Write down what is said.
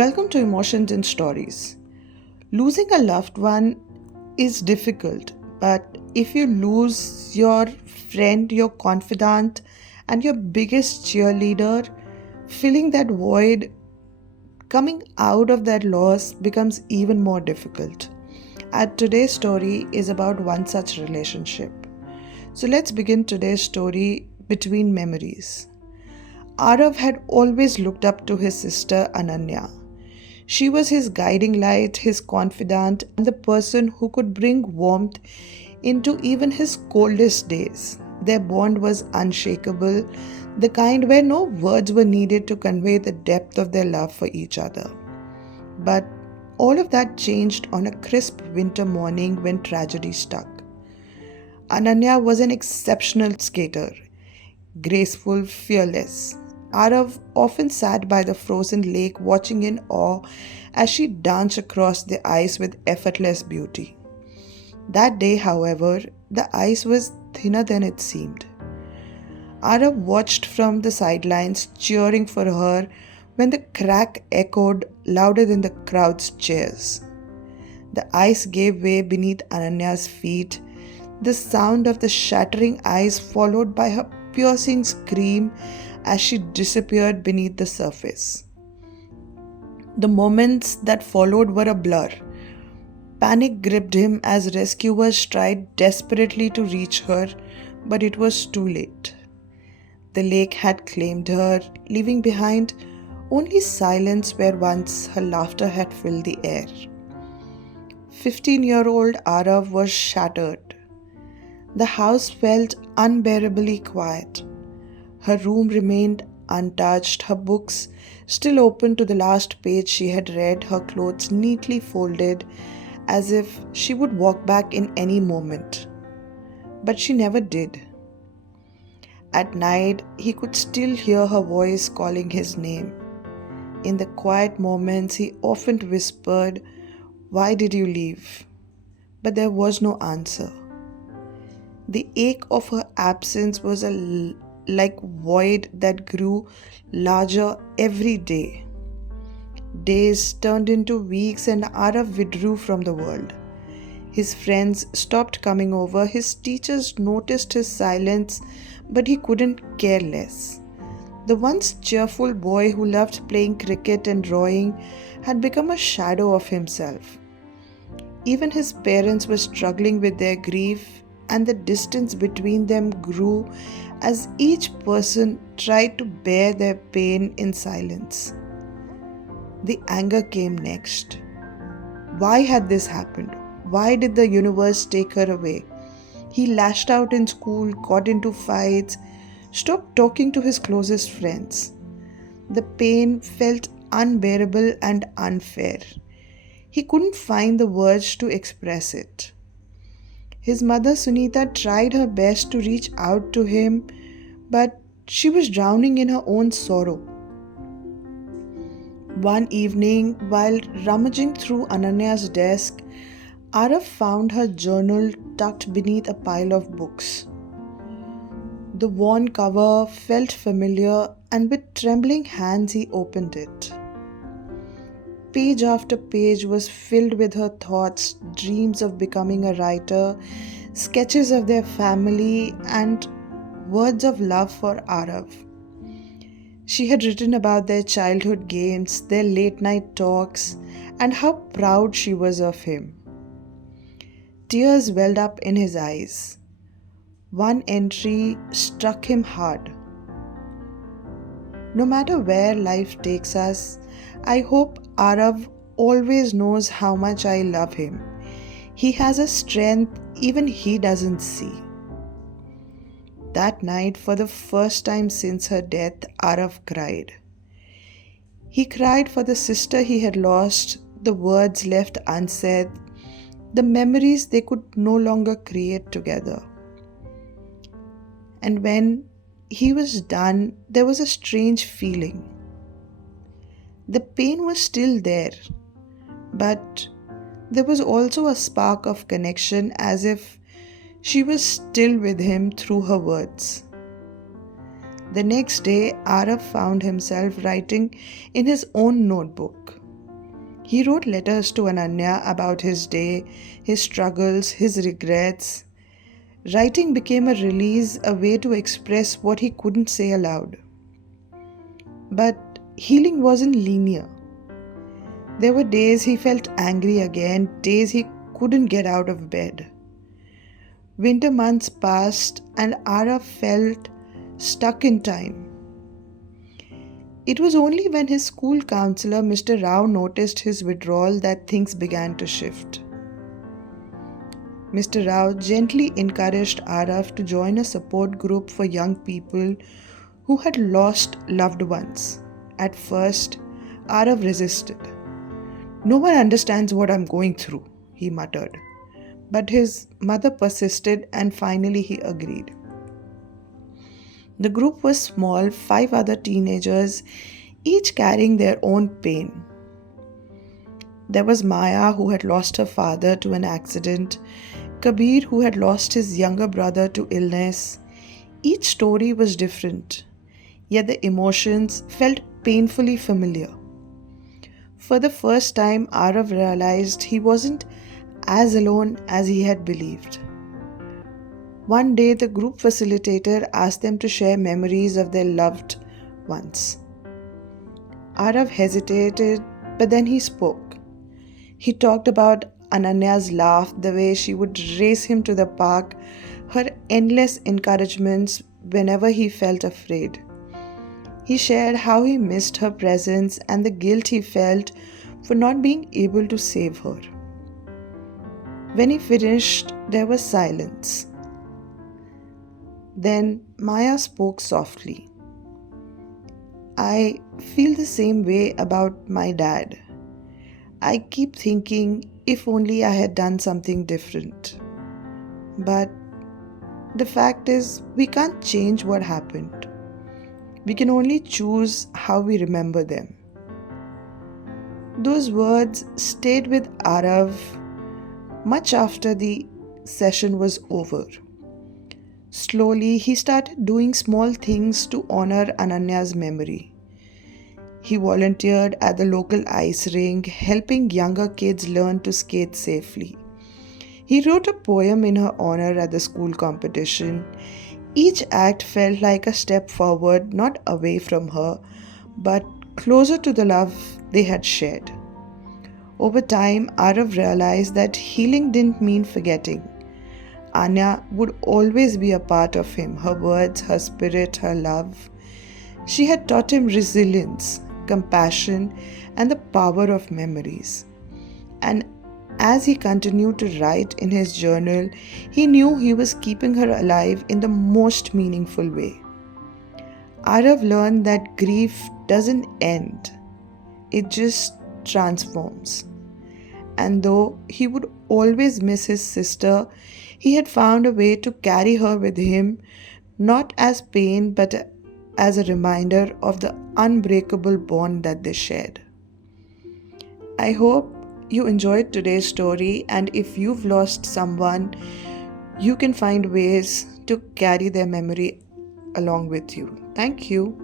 Welcome to Emotions and Stories. Losing a loved one is difficult, but if you lose your friend, your confidant, and your biggest cheerleader, filling that void, coming out of that loss becomes even more difficult. And today's story is about one such relationship. So let's begin today's story between memories. Aarav had always looked up to his sister Ananya. She was his guiding light, his confidant, and the person who could bring warmth into even his coldest days. Their bond was unshakable, the kind where no words were needed to convey the depth of their love for each other. But all of that changed on a crisp winter morning when tragedy struck. Ananya was an exceptional skater, graceful, fearless. Aarav often sat by the frozen lake watching in awe as she danced across the ice with effortless beauty. That day, however, the ice was thinner than it seemed. Aarav watched from the sidelines, cheering for her when the crack echoed louder than the crowd's cheers. The ice gave way beneath Ananya's feet, the sound of the shattering ice followed by her piercing scream as she disappeared beneath the surface. The moments that followed were a blur. Panic gripped him as rescuers tried desperately to reach her, but it was too late. The lake had claimed her, leaving behind only silence where once her laughter had filled the air. 15-year-old Aarav was shattered. The house felt unbearably quiet. Her room remained untouched, her books still open to the last page she had read, her clothes neatly folded as if she would walk back in any moment. But she never did. At night, he could still hear her voice calling his name. In the quiet moments, he often whispered, "Why did you leave?" But there was no answer. The ache of her absence was like void that grew larger every day. Days turned into weeks and Aarav withdrew from the world. His friends stopped coming over, his teachers noticed his silence, but he couldn't care less. The once cheerful boy who loved playing cricket and drawing had become a shadow of himself. Even his parents were struggling with their grief, and the distance between them grew as each person tried to bear their pain in silence. The anger came next. Why had this happened? Why did the universe take her away? He lashed out in school, got into fights, stopped talking to his closest friends. The pain felt unbearable and unfair. He couldn't find the words to express it. His mother Sunita tried her best to reach out to him, but she was drowning in her own sorrow. One evening, while rummaging through Ananya's desk, Aarav found her journal tucked beneath a pile of books. The worn cover felt familiar, and with trembling hands he opened it. Page after page was filled with her thoughts, dreams of becoming a writer, sketches of their family, and words of love for Aarav. She had written about their childhood games, their late night talks, and how proud she was of him. Tears welled up in his eyes. One entry struck him hard. No matter where life takes us, I hope Aarav always knows how much I love him. He has a strength even he doesn't see. That night, for the first time since her death, Aarav cried. He cried for the sister he had lost, the words left unsaid, the memories they could no longer create together. And when he was done, there was a strange feeling. The pain was still there, but there was also a spark of connection, as if she was still with him through her words. The next day, Aarav found himself writing in his own notebook. He wrote letters to Ananya about his day, his struggles, his regrets. Writing became a release, a way to express what he couldn't say aloud. But healing wasn't linear. There were days he felt angry again, days he couldn't get out of bed. Winter months passed and Aarav felt stuck in time. It was only when his school counselor, Mr. Rao, noticed his withdrawal that things began to shift. Mr. Rao gently encouraged Aarav to join a support group for young people who had lost loved ones. At first, Aarav resisted. "No one understands what I'm going through," he muttered. But his mother persisted and finally he agreed. The group was small, 5 other teenagers, each carrying their own pain. There was Maya, who had lost her father to an accident, Kabir, who had lost his younger brother to illness. Each story was different, yet the emotions felt painfully familiar. For the first time, Aarav realized he wasn't as alone as he had believed. One day, the group facilitator asked them to share memories of their loved ones. Aarav hesitated, but then he spoke. He talked about Ananya's laugh, the way she would race him to the park, her endless encouragements whenever he felt afraid. He shared how he missed her presence and the guilt he felt for not being able to save her. When he finished, there was silence. Then Maya spoke softly. "I feel the same way about my dad. I keep thinking if only I had done something different. But the fact is, we can't change what happened. We can only choose how we remember them." Those words stayed with Aarav much after the session was over. Slowly, he started doing small things to honor Ananya's memory. He volunteered at the local ice rink, helping younger kids learn to skate safely. He wrote a poem in her honor at the school competition. Each act felt like a step forward, not away from her, but closer to the love they had shared. Over time, Aarav realized that healing didn't mean forgetting. Anya would always be a part of him, her words, her spirit, her love. She had taught him resilience, compassion, and the power of memories. And as he continued to write in his journal, he knew he was keeping her alive in the most meaningful way. Aarav learned that grief doesn't end, it just transforms. And though he would always miss his sister, he had found a way to carry her with him, not as pain but as a reminder of the unbreakable bond that they shared. I hope you enjoyed today's story, and if you've lost someone, you can find ways to carry their memory along with you. Thank you.